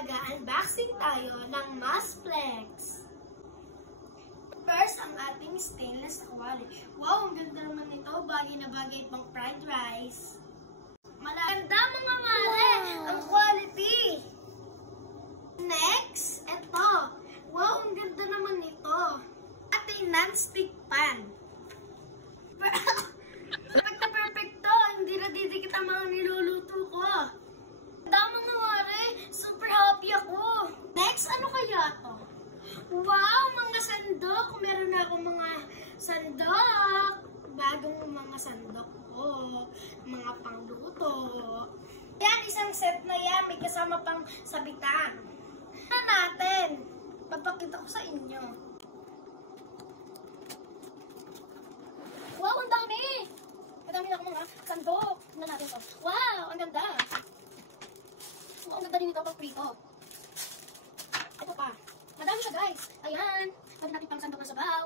mag-unboxing tayo ng Masplex. First, ang ating stainless quality. Wow, ang ganda naman nito. Bagay na bagay pang fried rice. Maganda mga mare, ang quality. Next, ito. Wow, ang ganda naman nito. Ating non-stick pan. Perfect na perfect to. Hindi na didikit ang mga niluluto ko. Mga mare, super happy ako. Next, ano kaya to? Wow, mga sandok. Meron na akong mga sandok. Bagong mga sandok ko. Mga pangluto. Yan, isang set na yan. May kasama pang sabitan. Ano natin? Papakita ko sa inyo. Wow, ang dami! Ang dami na akong mga sandok. Tignan natin to. Wow, ang ganda. Wow, ang ganda din ito pang prito. Ito pa. Madami siya, guys. Ayan. Pwede natin pang sandok ng sabaw.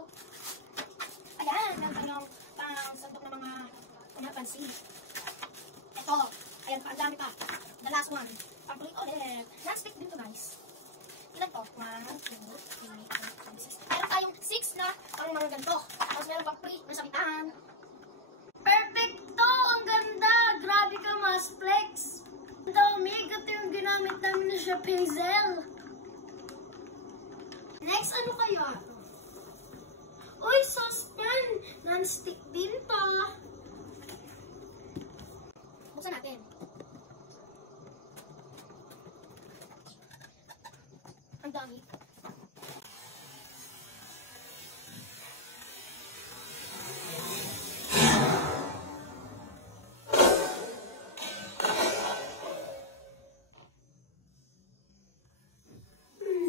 Ayan. Meron yung pang sandok ng mga pansi. Ito. Ayan pa. Ang dami pa. The last one. Pang prito ulit. Non-stick din to, guys. Ilan to? 1, 2, 3, 4, 5, 6. Meron tayong 6 na pang mga ganito. Tapos meron pang pre na sabitan. Perfecto! Ang ganda! Grabe ka, Masplex! Ang dami. Ito yung ginamit namin na siya, Hazel. Next, ano kaya ito? Uy, saucepan! Non-stick din to. Buksan natin. Ang dami.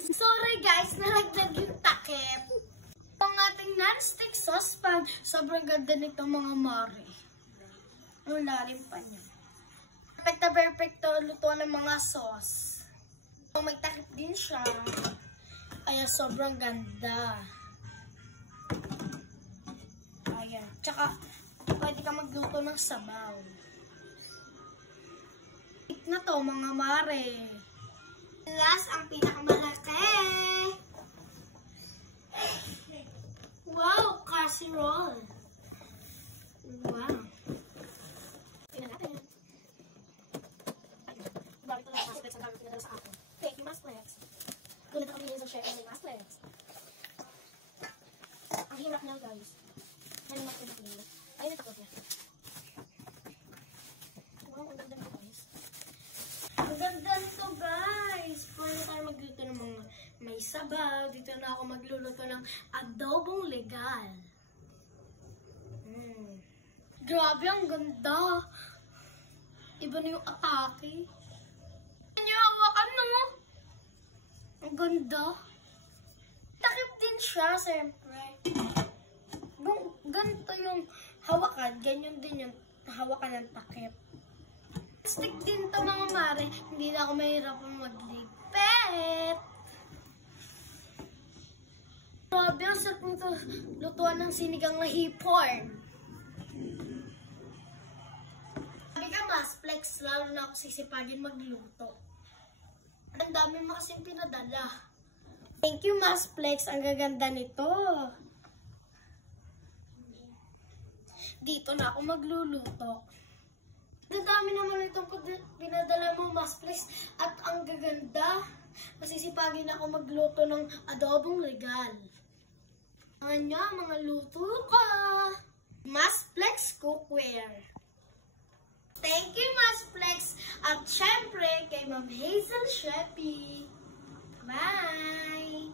Sorry guys, nalagdag yung takip. Ang ating non-stick saucepan, sobrang ganda nito mga mare. Ang lalim pa niya. Perfect na perfecto luto ng mga sauce. May takip din siya. Kaya sobrang ganda. Ayan. Tsaka, pwede ka magluto ng sabaw. Na to mga mare. Last, ang pinakamalaki. Wow, casserole. Wow. Tingnan natin. Bakit ito lang Masplex ang gagawin pinadala sa akin? Thank you, Masplex. Gulat ako bilhin sa share ng Masplex. Ang hirap niya, guys. Ano yung Masplex nila? Ayun ito ko siya. Wow, ang ganda nito, guys. Ang ganda nito, guys. Pwede tayo magluto ng mga may sabaw. Dito na ako magluluto ng adobong legal. Grabe, ang ganda. Iba na yung atake. Ano yung hawakan, no? Ang ganda. Takip din siya, siyempre. Ganito yung hawakan. Ganyan din yung hawakan ng takip. Stick din to mga mare. Hindi na ako mahirapan magligpit. Grabe, ang sarap nito lutuan ng sinigang na hipon. Sabi ka, Masplex, lalo na ako sisipagin magluto. Ang dami mo kasing pinadala. Thank you, Masplex. Ang gaganda nito. Dito na ako magluluto. Ang dami naman itong pinadala mo, Masplex. At ang gaganda. Masisipagin ako magluto ng adobong legal. Mga luto ko. Masplex Cookware. Thank you, Masplex. At syempre, kay Ma'am Hazel Sheppy. Bye!